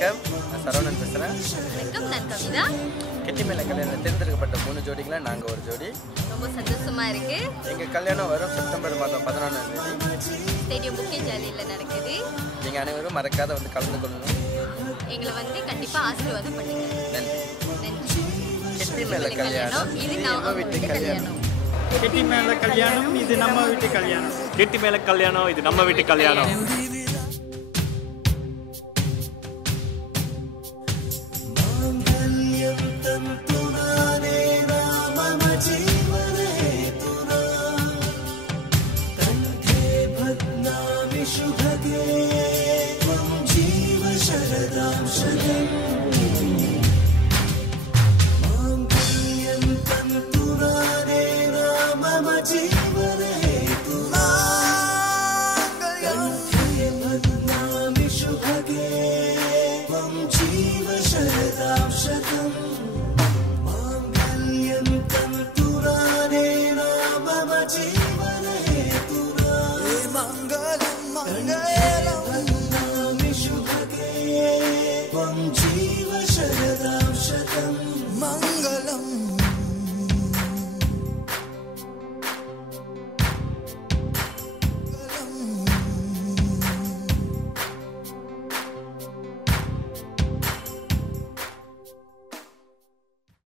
வணக்கம், நான் சரவணன் பேசுகிறேன். வணக்கம், நான் கவிதா. கெட்டி மேல கல்யாணம் தேர்ந்தெடுக்கப்பட்ட 3 ஜோடிகளை நாங்கள் ஒரு ஜோடி. ரொம்ப சந்தோஷமா இருக்கு. எங்கள் கல்யாணம் வரும் செப்டம்பர் மாதம் 14ஆம் தேதி ஸ்டேடியம் புக்கே ஜாலியில் நடக்குது. நீங்கள் அனைவரும் மறக்காத வந்து கலந்து கொள்ளணும். எங்களை வந்து கண்டிப்பாக ஆசீர்வாதம் பண்ணுங்க. நன்றி. நன்றி. கெட்டி மேல கல்யாணம், இது நம்ம வீட்டு கல்யாணம். கெட்டி மேல கல்யாணம், இது நம்ம வீட்டு கல்யாணம். கெட்டி மேல கல்யாணம், இது நம்ம வீட்டு கல்யாணம். शुभगे त्वं जीव शरदां शरम्